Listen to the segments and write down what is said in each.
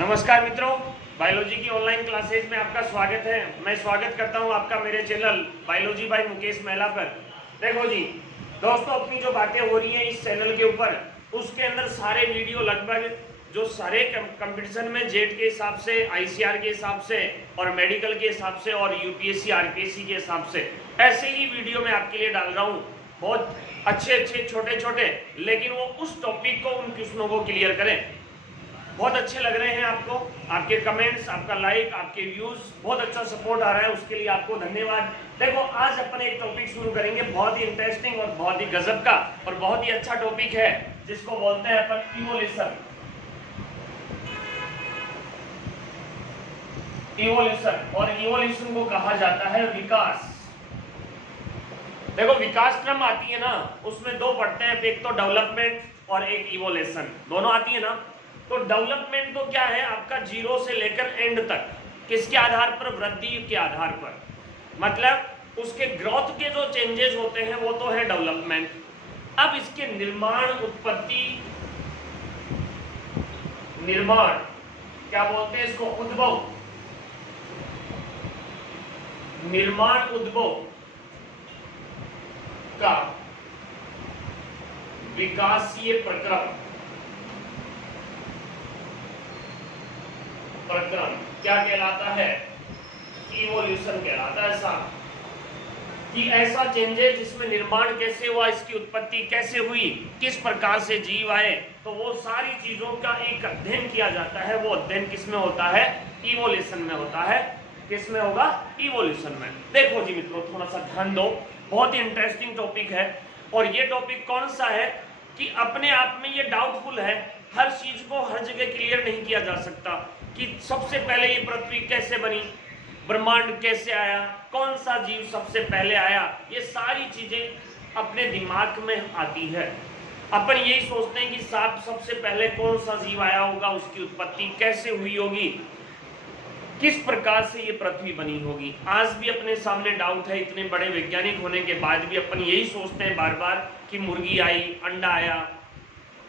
नमस्कार मित्रों, बायोलॉजी की ऑनलाइन क्लासेज में आपका स्वागत है। मैं स्वागत करता हूं आपका मेरे चैनल बायोलॉजी बाय मुकेश महिला पर। देखो जी दोस्तों, अपनी जो बातें हो रही हैं इस चैनल के ऊपर, उसके अंदर सारे वीडियो लगभग जो सारे कंपटीशन में जेट के हिसाब से, आईसीआर के हिसाब से और मेडिकल के हिसाब से और यूपीएससी आरपीएससी के हिसाब से ऐसे ही वीडियो मैं आपके लिए डाल रहा हूँ। बहुत अच्छे छोटे छोटे, लेकिन वो उस टॉपिक को, उन क्वेश्चनों को क्लियर करें। बहुत अच्छे लग रहे हैं आपको, आपके कमेंट्स, आपका लाइक, आपके व्यूज, बहुत अच्छा सपोर्ट आ रहा है, उसके लिए आपको धन्यवाद। देखो आज अपन एक टॉपिक शुरू करेंगे, बहुत ही इंटरेस्टिंग और बहुत ही गजब का और बहुत ही अच्छा टॉपिक है, जिसको बोलते हैं अपन इवोल्यूशन। इवोल्यूशन और इवोल्यूशन को कहा जाता है विकास। देखो विकास क्रम आती है ना, उसमें दो पढ़ते हैं, एक तो डेवलपमेंट और एक इवोल्यूशन, दोनों आती है ना। तो डेवलपमेंट तो क्या है, आपका जीरो से लेकर एंड तक, किसके आधार पर, वृद्धि के आधार पर, मतलब उसके ग्रोथ के जो चेंजेस होते हैं वो तो है डेवलपमेंट। अब इसके निर्माण, उत्पत्ति, निर्माण क्या बोलते हैं इसको, उद्भव, निर्माण उद्भव का विकासीय प्रक्रम क्या कहलाता है, इवोल्यूशन कहलाता है। ऐसा कि ऐसा चेंजेस जिसमें निर्माण कैसे हुआ, इसकी उत्पत्ति कैसे हुई, किस प्रकार से जीव आए, तो वो सारी चीजों का एक अध्ययन किया जाता है। वो अध्ययन किसमें होता है, इवोल्यूशन में होता है। किसमें होगा, इवोल्यूशन में। देखो जी मित्रों, थोड़ा सा ध्यान दो, बहुत ही इंटरेस्टिंग टॉपिक है। और ये टॉपिक कौन सा है कि अपने आप में ये डाउटफुल है, हर चीज को हर जगह क्लियर नहीं किया जा सकता कि सबसे पहले ये पृथ्वी कैसे बनी, ब्रह्मांड कैसे आया, कौन सा जीव सबसे पहले आया, ये सारी चीजें अपने दिमाग में आती है। अपन यही सोचते हैं कि सबसे पहले कौन सा जीव आया होगा, उसकी उत्पत्ति कैसे हुई होगी, किस प्रकार से ये पृथ्वी बनी होगी। आज भी अपने सामने डाउट है, इतने बड़े वैज्ञानिक होने के बाद भी अपन यही सोचते हैं बार बार कि मुर्गी आई, अंडा आया।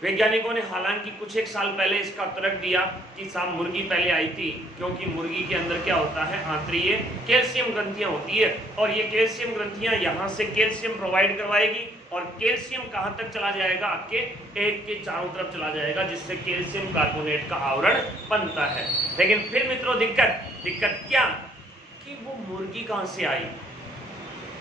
वैज्ञानिकों ने हालांकि कुछ एक साल पहले इसका तर्क दिया कि साहब मुर्गी पहले आई थी, क्योंकि मुर्गी के अंदर क्या होता है, आंतरीय कैल्शियम ग्रंथियां होती है, और ये कैल्शियम ग्रंथियां यहाँ से कैल्शियम प्रोवाइड करवाएगी, और कैल्शियम कहाँ तक चला जाएगा, आपके एग के चारों तरफ चला जाएगा, जिससे कैल्शियम कार्बोनेट का आवरण बनता है। लेकिन फिर मित्रों दिक्कत क्या कि वो मुर्गी कहाँ से आई,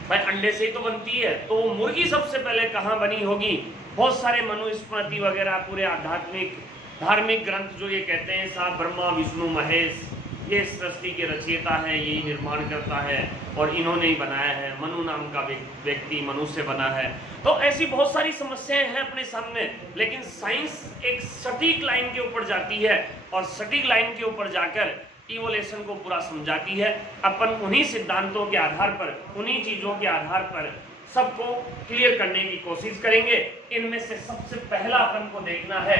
भाई अंडे से ही तो बनती है, तो वो मुर्गी सबसे पहले कहाँ बनी होगी। बहुत सारे मनुस्मृति वगैरह, पूरे आध्यात्मिक धार्मिक ग्रंथ जो ये कहते हैं साहब ब्रह्मा विष्णु महेश ये सृष्टि के रचयिता है, यही निर्माण करता है और इन्होंने ही बनाया है, मनु नाम का व्यक्ति मनुष्य बना है। तो ऐसी बहुत सारी समस्याएं हैं अपने सामने, लेकिन साइंस एक सटीक लाइन के ऊपर जाती है और सटीक लाइन के ऊपर जाकर इवोल्यूशन को पूरा समझाती है। अपन उन्हीं सिद्धांतों के आधार पर, उन्हीं चीजों के आधार पर सबको क्लियर करने की कोशिश करेंगे। इनमें से सबसे पहला अपन को देखना है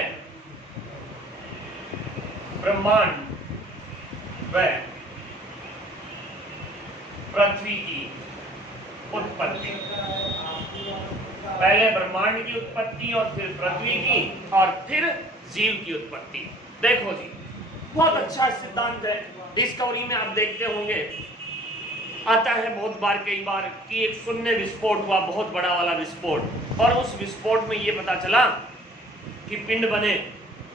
ब्रह्मांड व पृथ्वी की उत्पत्ति। पहले ब्रह्मांड की उत्पत्ति और फिर पृथ्वी की और फिर जीव की उत्पत्ति। देखो जी, बहुत अच्छा सिद्धांत है। डिस्कवरी में आप देखते होंगे, आता है बहुत बार, कई बार, कि एक शून्य विस्फोट हुआ, बहुत बड़ा वाला विस्फोट, और उस विस्फोट में ये पता चला कि पिंड बने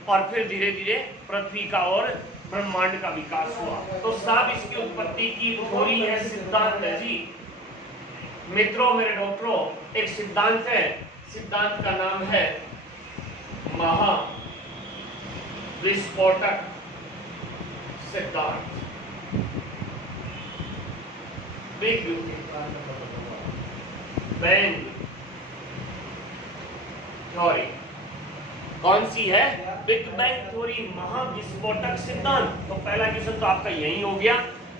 और फिर धीरे धीरे पृथ्वी का और ब्रह्मांड का विकास हुआ। तो साहब इसकी उत्पत्ति की थ्योरी है, सिद्धांत है जी मित्रों, मेरे डॉक्टरों, एक सिद्धांत है। सिद्धांत का नाम है महाविस्फोटक सिद्धांत, बिग बैंग थ्योरी। कौन सी है, बिग बैंग थ्योरी, महाविस्फोटक सिद्धांत। तो पहला क्वेश्चन तो आपका यही हो गया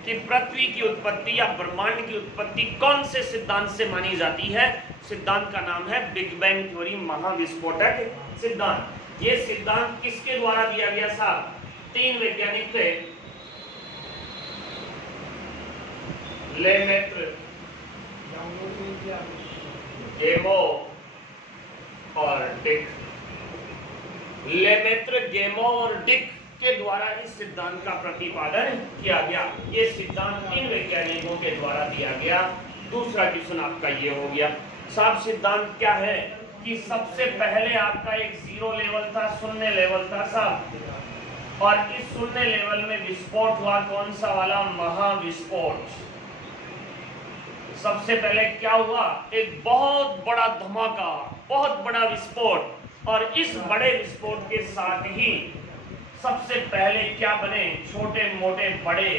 कि पृथ्वी की उत्पत्ति या ब्रह्मांड की उत्पत्ति कौन से सिद्धांत से मानी जाती है। सिद्धांत का नाम है बिग बैंग थ्योरी, महाविस्फोटक सिद्धांत। ये सिद्धांत किसके द्वारा दिया गया साहब, तीन वैज्ञानिक थे, लेमेत्र, गेमो और डिक। लेमेत्र, गेमो और डिक के द्वारा इस सिद्धांत का प्रतिपादन किया गया। ये सिद्धांत इन वैज्ञानिकों के द्वारा दिया गया। दूसरा क्वेश्चन आपका ये हो गया साहब, सिद्धांत क्या है कि सबसे पहले आपका एक जीरो लेवल था, शून्य लेवल था साहब, और इस शून्य लेवल में विस्फोट हुआ, कौन सा वाला, महाविस्फोट। सबसे पहले क्या हुआ, एक बहुत बड़ा धमाका, बहुत बड़ा विस्फोट, और इस बड़े विस्फोट के साथ ही सबसे पहले क्या बने, छोटे मोटे बड़े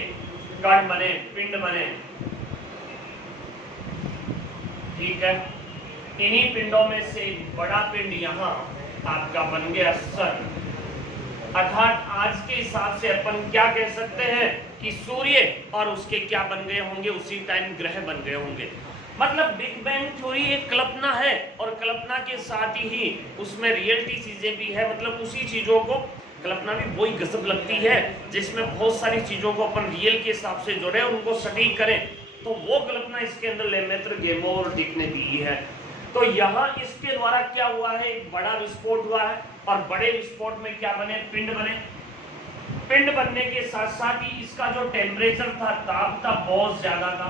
कण बने, पिंड बने। ठीक है, इन्हीं पिंडों में से एक बड़ा पिंड यहाँ आपका बन गया सन। अर्थात आज के हिसाब से अपन क्या कह सकते हैं कि सूर्य और उसके क्या बन गए होंगे, उसी टाइम ग्रह बन गए होंगे। मतलब बिग बैंग थ्योरी एक कल्पना है, और कल्पना के साथ ही उसमें रियलिटी चीजें भी है। मतलब उसी चीजों को, कल्पना भी वही गजब लगती है जिसमें बहुत सारी चीजों को अपन रियल के हिसाब से जोड़े और उनको सटीक करें, तो वो कल्पना इसके अंदर लेमेत्र, गेमो और डिक ने दी है। तो यहाँ इसके द्वारा क्या हुआ है, एक बड़ा विस्फोट हुआ है, और बड़े विस्फोट में क्या बने, पिंड बने। पिंड बनने के साथ साथ ही इसका जो टेम्परेचर था, ताप था, बहुत ज्यादा था।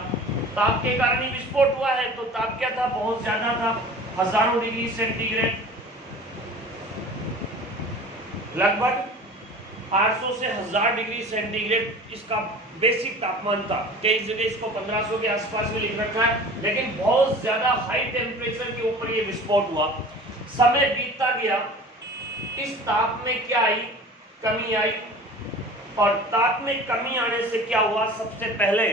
ताप के कारण ही विस्फोट हुआ है, तो ताप क्या था, बहुत ज्यादा था, हजारों डिग्री सेंटीग्रेड, लगभग 800 से 1000 डिग्री सेंटीग्रेड इसका बेसिक तापमान था। कई जगह इसको 1500 के आसपास भी लिख रखा है, लेकिन बहुत ज्यादा हाई टेम्परेचर के ऊपर ये विस्फोट हुआ। समय बीतता गया, इस ताप में क्या आई, कमी आई, और ताप में कमी आने से क्या हुआ, सबसे पहले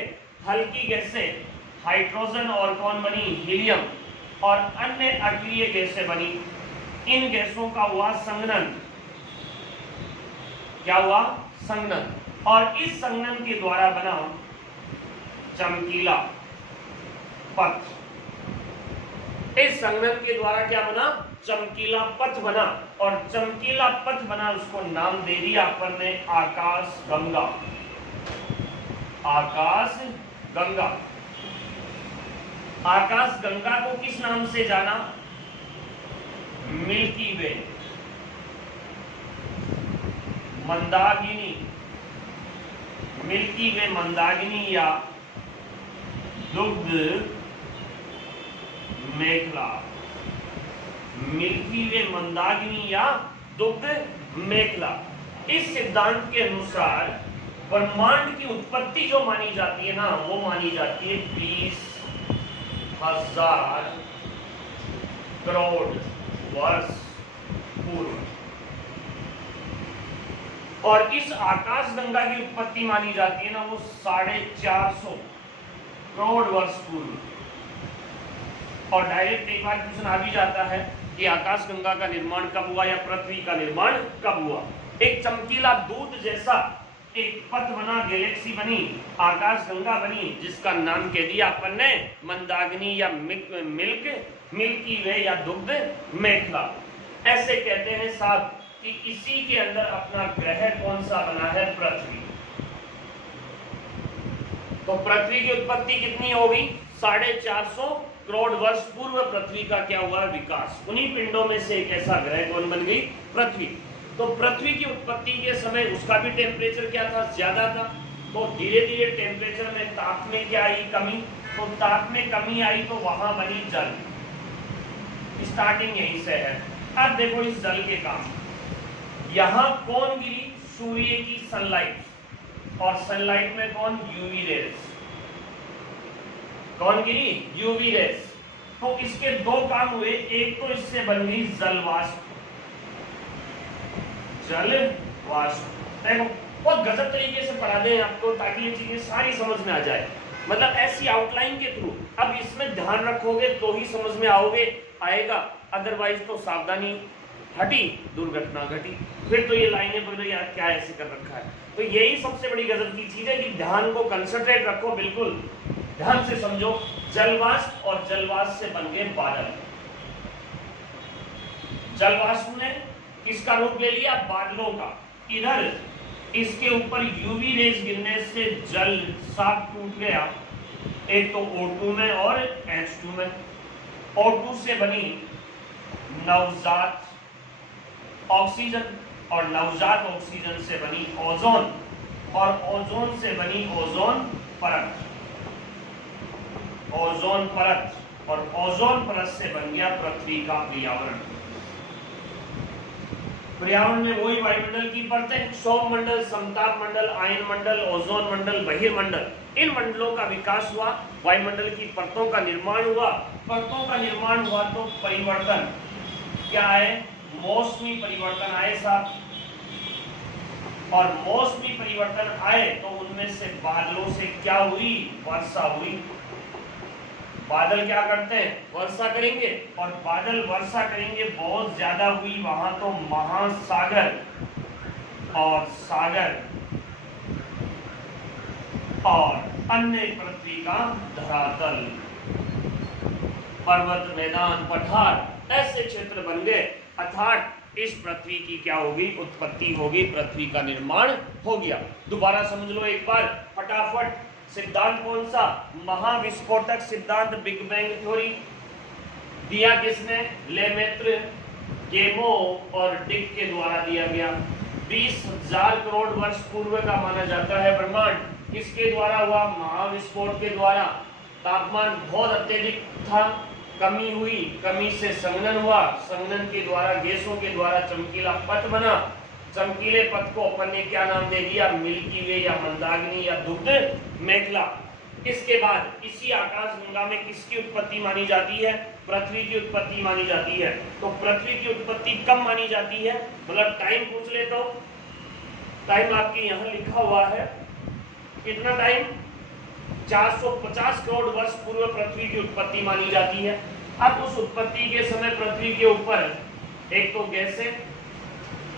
हल्की गैसें, हाइड्रोजन और कौन बनी, हीलियम, और अन्य अक्रिय गैसें बनी। इन गैसों का हुआ संघनन। क्या हुआ, संघनन, और इस संघनन के द्वारा बना चमकीला पथ। इस संघनन के द्वारा क्या बना, चमकीला पथ बना, और चमकीला पथ बना, उसको नाम दे दिया अपन ने आकाश गंगा। आकाश गंगा, आकाश गंगा को किस नाम से जाना, मिल्की वे, मंदाकिनी, मिल्की वे मंदाकिनी, या दुग्ध मेखला। मिल्की वे मंदाकिनी या दुग्ध मेखला। इस सिद्धांत के अनुसार ब्रह्मांड की उत्पत्ति जो मानी जाती है ना, वो मानी जाती है 20,000 करोड़ वर्ष पूर्व, और इस आकाश गंगा की उत्पत्ति मानी जाती है ना, वो 450 करोड़ वर्ष पूर्व। और डायरेक्ट एक बार क्वेश्चन आ भी जाता है कि आकाश गंगा का निर्माण कब हुआ, या पृथ्वी का निर्माण कब हुआ। एक चमकीला दूध जैसा एक पथ बना, गैलेक्सी बनी, आकाश गंगा बनी, जिसका नाम कह दिया अपन ने मंदाकिनी या मिल्की वे या दुग्ध मेखला। ऐसे कहते हैं साहब कि इसी के अंदर अपना ग्रह कौन सा बना है, पृथ्वी। तो पृथ्वी की उत्पत्ति कितनी होगी, 450 करोड़ वर्ष पूर्व पृथ्वी का क्या हुआ, विकास। उन्हीं पिंडों में से एक ऐसा ग्रह कौन बन गई, पृथ्वी। तो पृथ्वी की उत्पत्ति के समय उसका भी टेम्परेचर क्या था, ज्यादा था। तो धीरे धीरे टेम्परेचर में, ताप में क्या आई, कमी। तो ताप में कमी आई तो वहां बनी जल। स्टार्टिंग यहीं से है। अब देखो इस जल के काम, यहां कौन गिरी, सूर्य की सनलाइट, और सनलाइट में कौन, यूवी रेज। कौन गिरी, यूवी रेज। तो इसके दो काम हुए, एक तो इससे बन गई जल वाष्प। जल वाष्प देखो बहुत गजब तरीके से पढ़ा दें आपको, ताकि ये चीजें सारी समझ में आ जाए, मतलब ऐसी आउटलाइन के थ्रू। अब इसमें ध्यान रखोगे तो ही समझ में आएगा, अदरवाइज तो सावधानी हटी, दुर्घटना घटी। फिर तो ये लाइनें बोल रही यार क्या ऐसे कर रखा है। तो यही सबसे बड़ी गजब की चीज है कि ध्यान को कंसंट्रेट रखो, बिल्कुल ध्यान से समझो। जलवाष्प, और जलवाष्प से बन गए बादल। जलवाष्प ने किसका रूप ले लिया, बादलों का। इधर इसके ऊपर यूवी रेज गिरने से जल साफ टूट गया, एक तो O2 में और H2 में। O2 से बनी नवजात ऑक्सीजन, और नवजात ऑक्सीजन से बनी ओजोन, और ओजोन से बनी ओजोन परत, ओजोन परत, और ओजोन परत से बन गया पृथ्वी का पर्यावरण। पर्यावरण में वही वायुमंडल की परतें, सौर मंडल, समताप मंडल, आयन मंडल, ओजोन मंडल, बहिर्मंडल, इन मंडलों का विकास हुआ, वायुमंडल की परतों का निर्माण हुआ। परतों का निर्माण हुआ तो परिवर्तन क्या आए, मौसमी परिवर्तन आए साहब, और मौसमी परिवर्तन आए तो उनमें से बादलों से क्या हुई, वर्षा हुई। बादल क्या करते हैं, वर्षा करेंगे, और बादल वर्षा करेंगे, बहुत ज्यादा हुई वहां तो महासागर और सागर और अन्य पृथ्वी का धरातल, पर्वत, मैदान, पठार, ऐसे क्षेत्र बन गए, अर्थात इस पृथ्वी की क्या होगी, उत्पत्ति होगी, पृथ्वी का निर्माण हो गया। दोबारा समझ लो एक बार फटाफट, सिद्धांत कौन सा, महाविस्फोटक सिद्धांत, बिग बैंग थ्योरी दिया किसने, लेमेत्र, गेमो और डिक के द्वारा दिया गया। 20,000 करोड़ वर्ष पूर्व का माना जाता है ब्रह्मांड, किसके द्वारा हुआ, महाविस्फोट के द्वारा। तापमान बहुत अत्यधिक था, कमी हुई, कमी से संघनन हुआ, संघनन के द्वारा गैसों के द्वारा चमकीला पथ बना, चमकीले पथ को अपन ने क्या नाम दे दिया, मिल्की वे या मंदाकिनी या दुग्ध मेखला। इसके बाद इसी आकाशगंगा में किसकी उत्पत्ति मानी जाती है, पृथ्वी की उत्पत्ति मानी जाती है। तो पृथ्वी की उत्पत्ति कब मानी जाती है, मतलब टाइम पूछ ले तो टाइम आपके यहाँ लिखा हुआ है, कितना टाइम, 450 करोड़ वर्ष पूर्व पृथ्वी की उत्पत्ति मानी जाती है। अब उस उत्पत्ति के समय पृथ्वी के ऊपर एक तो गैसें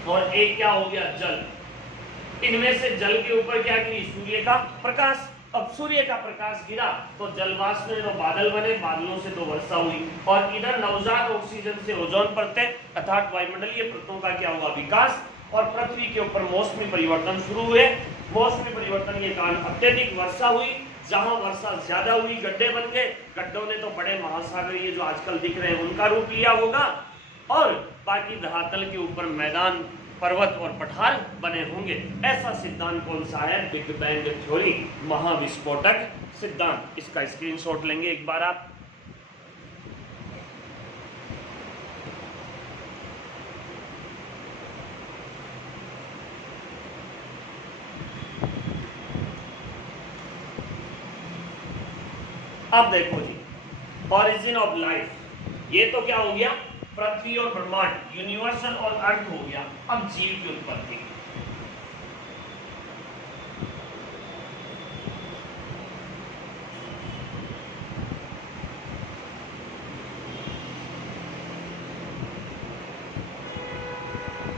और एक क्या हो गया, जल। इनमें से जल के ऊपर क्या गिरी, सूर्य का प्रकाश। अब सूर्य का प्रकाश गिरा तो जलवाष्प में तो बादल बने, बादलों से तो वर्षा हुई, और इधर नवजात ऑक्सीजन से ओजोन परतें अर्थात वायुमंडलीय परतों का क्या हुआ, विकास, और पृथ्वी के ऊपर मौसमी परिवर्तन शुरू हुए। मौसमी परिवर्तन के कारण अत्यधिक वर्षा हुई, जहां वर्षा ज्यादा हुई गड्ढे बन गए, गड्ढों ने तो बड़े महासागर ये जो आजकल दिख रहे हैं उनका रूप लिया होगा, और बाकी धरातल के ऊपर मैदान, पर्वत और पठार बने होंगे। ऐसा सिद्धांत कौन सा है, बिग बैंग थ्योरी, महाविस्फोटक सिद्धांत। इसका स्क्रीनशॉट लेंगे एक बार आप। अब देखो जी, ऑरिजिन ऑफ लाइफ, ये तो क्या हो गया, पृथ्वी और ब्रह्मांड, यूनिवर्सल और अर्थ हो गया। अब जीव की उत्पत्ति,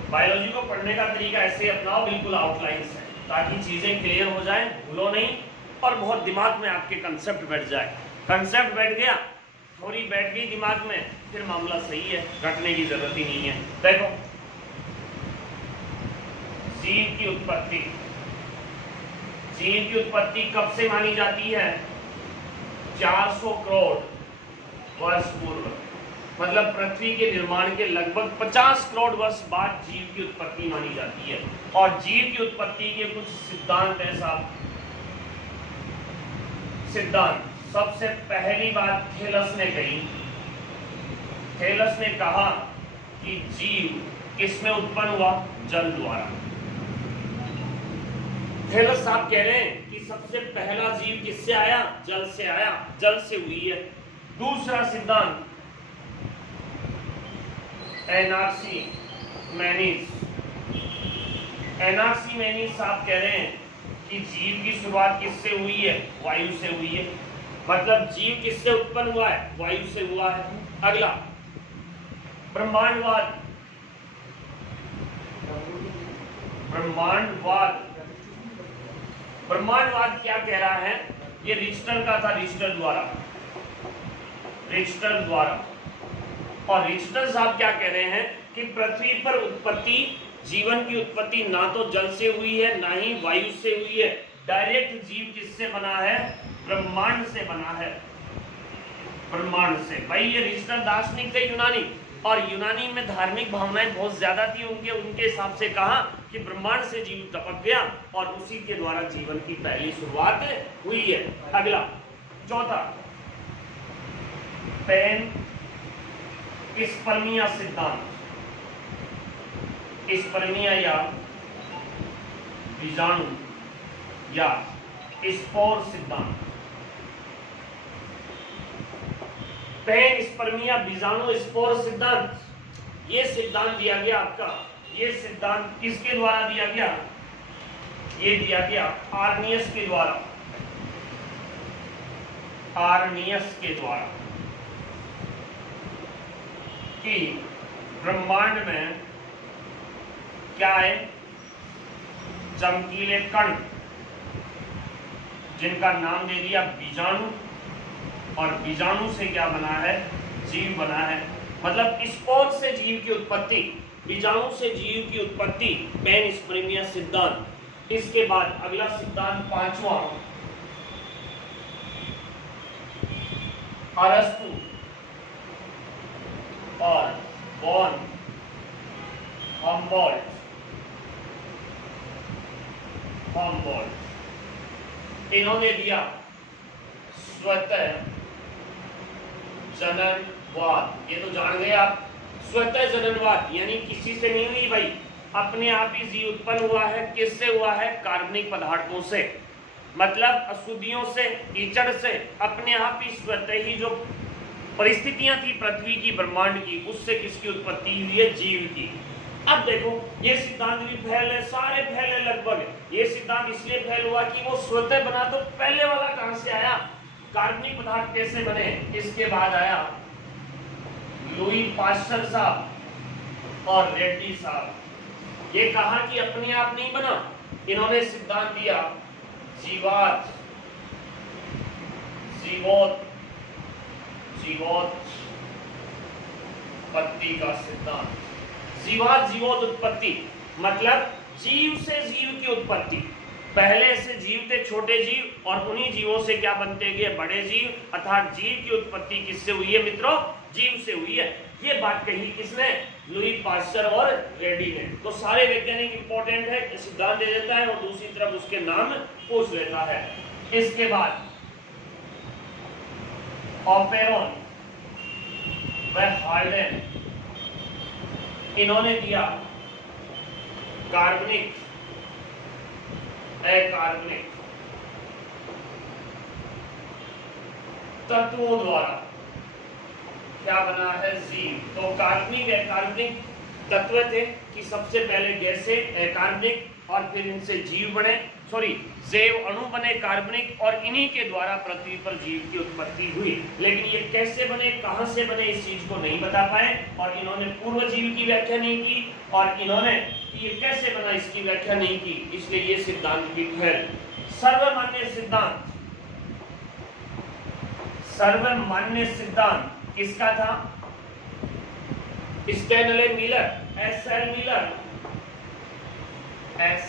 बायोलॉजी को पढ़ने का तरीका ऐसे अपनाओ, बिल्कुल आउटलाइन से, ताकि चीजें क्लियर हो जाए, भूलो नहीं, और बहुत दिमाग में आपके कंसेप्ट बैठ जाए। कंसेप्ट बैठ गया, थोड़ी बैठ गई दिमाग में, फिर मामला सही है, रटने की जरूरत ही नहीं है। देखो, जीव की उत्पत्ति, जीव की उत्पत्ति कब से मानी जाती है, 400 करोड़ वर्ष पूर्व, मतलब पृथ्वी के निर्माण के लगभग 50 करोड़ वर्ष बाद जीव की उत्पत्ति मानी जाती है। और जीव की उत्पत्ति के कुछ सिद्धांत है साहब। सिद्धांत, सबसे पहली बात थेलस ने कही, थेलस ने कहा कि जीव किसमें उत्पन्न हुआ, जल द्वारा। थेलस साहब कह रहे हैं कि सबसे पहला जीव किससे आया, जल से आया, जल से हुई है। दूसरा सिद्धांत एनाक्सीमेनीज, एनाक्सीमेनीज साहब कह रहे हैं कि जीव की शुरुआत किससे हुई है, वायु से हुई है। मतलब जीव किससे उत्पन्न हुआ है, वायु से हुआ है। अगला ब्रह्मांडवाद, ब्रह्मांडवाद, ब्रह्मांडवाद क्या कह रहा है, ये रिच्टर का था, रिच्टर द्वारा, रिच्टर द्वारा। और रिच्टर साहब क्या कह रहे हैं कि पृथ्वी पर उत्पत्ति, जीवन की उत्पत्ति ना तो जल से हुई है ना ही वायु से हुई है, डायरेक्ट जीव किससे बना है, ब्रह्मांड से बना है, ब्रह्मांड से। भाई ये रिच्टर दार्शनिक थे यूनानी, और यूनानी में धार्मिक भावनाएं बहुत ज्यादा थी उनके हिसाब से कहा कि ब्रह्मांड से जीव टपक गया और उसी के द्वारा जीवन की पहली शुरुआत हुई है। अगला चौथा, पैन स्पर्मिया सिद्धांत। स्पर्मिया या बीजाणु या स्पोर सिद्धांत। पैन स्पर्मिया बीजाणु स्पोर सिद्धांत, ये सिद्धांत दिया गया आपका। ये सिद्धांत किसके द्वारा दिया गया? ये दिया गया आर्नियस के द्वारा। आर्नियस के द्वारा कि ब्रह्मांड में क्या है? चमकीले कण, जिनका नाम दे दिया बीजाणु, और बीजाणु से क्या बना है? जीव बना है। मतलब स्पोर से जीव की उत्पत्ति, बीजाणु से जीव की उत्पत्ति, पैन स्पर्मिया सिद्धांत। इसके बाद अगला सिद्धांत पांचवा, अरस्तु और वॉन हम्बोल्ट। इन्होंने दिया स्वतः जननवाद। ये तो जान गए आप, स्वतः जननवाद यानी किसी से नहीं हुई भाई, अपने आप ही जीव उत्पन्न हुआ है। किससे हुआ है? कार्बनिक पदार्थों से, मतलब अशुद्धियों से, कीचड़ से, अपने आप ही स्वतः ही जो परिस्थितियां थी पृथ्वी की, ब्रह्मांड की, उससे किसकी उत्पत्ति हुई है? जीव की। अब देखो ये सिद्धांत भी फैले, सारे फैले लगभग। ये सिद्धांत इसलिए फैल हुआ कि वो स्वतः बना, तो पहले वाला कहां से आया? कार्बनिक पदार्थ कैसे बने? इसके बाद आया लुई पाश्चर साहब और रेड्डी साहब। ये कहा कि अपने आप नहीं बना, इन्होंने सिद्धांत दिया जीवात, उत्पत्ति का सिद्धांत। जीवात जीवोत उत्पत्ति मतलब जीव से जीव की उत्पत्ति। पहले से जीव थे छोटे जीव, और उन्हीं जीवों से क्या बनते गए? बड़े जीव। अर्थात जीव की उत्पत्ति किससे हुई है मित्रों? जीव से हुई है। ये बात कही किसने? लुई पाश्चर और रेड्डी ने। तो सारे वैज्ञानिक इंपॉर्टेंट है, सिद्धांत दे देता है और दूसरी तरफ उसके नाम पूछ लेता है। इसके बाद ऑपेरॉन व हार्डेन, इन्होंने दिया कार्बनिक अकार्बनिक तत्वों द्वारा क्या बना है? जीव। तो कार्बनिक अकार्बनिक तत्व थे कि सबसे पहले गैसें अकार्बनिक और फिर इनसे जीव बने, जैव अणु बने कार्बनिक, और इन्हीं के द्वारा पृथ्वी पर जीव की उत्पत्ति हुई। लेकिन ये कैसे बने, कहां से बने, इस चीज को नहीं बता पाए, और इन्होंने पूर्व जीव की व्याख्या नहीं की, और इन्होंने ये कैसे बना इसकी व्याख्या नहीं की, इसलिए ये सिद्धांत भी फैल। सर्वमान्य सिद्धांत किसका था? Stanley Miller, S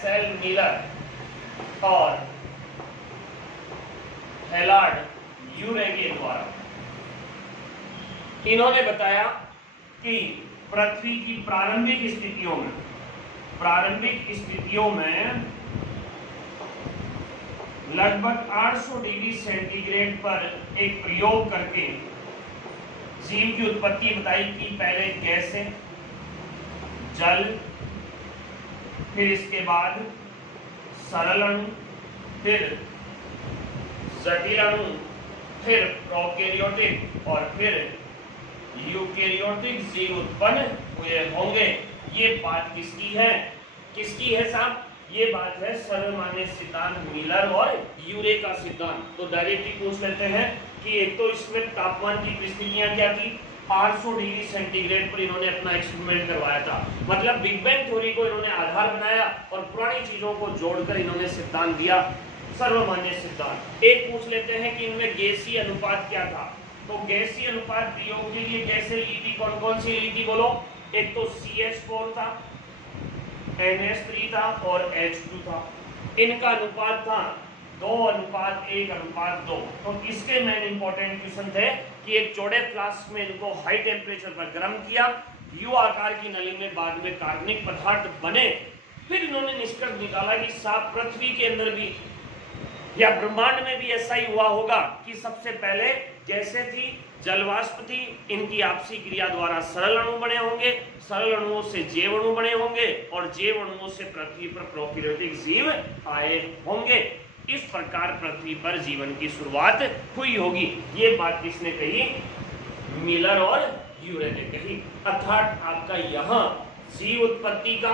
L Miller और हेलार्ड यूरे के द्वारा। इन्होंने बताया कि पृथ्वी की प्रारंभिक स्थितियों में लगभग 800 डिग्री सेंटीग्रेड पर एक प्रयोग करके जीव की उत्पत्ति बताई कि पहले गैसें, जल, फिर इसके बाद सरल अणु, फिर जटिल अणु, फिर प्रोकैरियोटिक और फिर यूकैरियोटिक जीव उत्पन्न हुए होंगे। ये बात किसकी है साहब? ये बात है सर्वमान्य सिद्धांत मिलर और यूरे का सिद्धांत। तो डायरेक्टली पूछ लेते हैं कि एक तो इसमें तापमान की परिस्थितियां क्या थी? 800 डिग्री सेंटीग्रेड पर इन्होंने अपना एक्सपेरिमेंट करवाया था। मतलब बिग बैंग थ्योरी को इन्होंने आधार बनाया और पुरानी चीजों को जोड़कर इन्होंने सिद्धांत दिया, सर्वमान्य सिद्धांत। एक पूछ लेते हैं कि इनमें गैसीय अनुपात क्या था? तो गैसीय अनुपात प्रयोग के लिए कैसे ली थी? कौन कौन सी ली थी बोलो? एक तो CH4 था, NH3 था और H2 था। इनका अनुपात था 2:1:2। तो इसके मेन इंपॉर्टेंट क्वेश्चन थे कि एक चौड़े फ्लास्क में इनको हाई टेम्परेचर पर गर्म किया, यू आकार की नली में बाद में कार्बनिक पदार्थ बने। फिर इन्होंने निष्कर्ष निकाला कि साफ पृथ्वी के अंदर भी या ब्रह्मांड में भी ऐसा ही हुआ होगा कि सबसे पहले गैसें थी, जलवाष्प थी, इनकी आपसी क्रिया द्वारा सरल अणु बने होंगे, सरल अणुओं से जैव अणु बने होंगे और जैव अणुओं से पृथ्वी पर प्रोकैरियोटिक जीव आए होंगे। इस प्रकार पृथ्वी पर जीवन की शुरुआत हुई होगी। ये बात किसने कही? मिलर और यूरे ने कही। अर्थात आपका यहाँ जीव उत्पत्ति का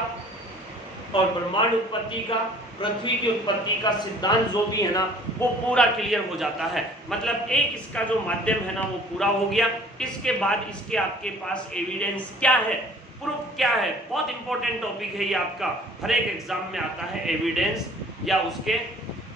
और ब्रह्मांड उत्पत्ति का, पृथ्वी की उत्पत्ति का सिद्धांत जो भी है ना वो पूरा क्लियर हो जाता है। मतलब एक इसका जो माध्यम है ना वो पूरा हो गया। इसके बाद इसके आपके पास एविडेंस क्या है, प्रूफ क्या है। बहुत इंपॉर्टेंट टॉपिक है ये आपका, हर एक एग्जाम में आता है। एविडेंस या उसके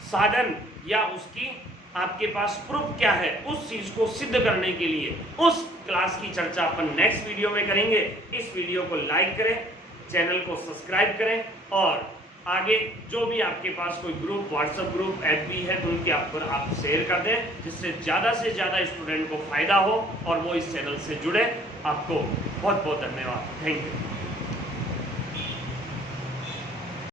साधन या उसकी आपके पास प्रूफ क्या है, उस चीज को सिद्ध करने के लिए उस क्लास की चर्चा अपन नेक्स्ट वीडियो में करेंगे। इस वीडियो को लाइक करें, चैनल को सब्सक्राइब करें और आगे जो भी आपके पास कोई ग्रुप, व्हाट्सएप ग्रुप, FB है तो उनके आप शेयर कर दें, जिससे ज़्यादा से ज़्यादा स्टूडेंट को फायदा हो और वो इस चैनल से जुड़े। आपको बहुत बहुत धन्यवाद। Thank you.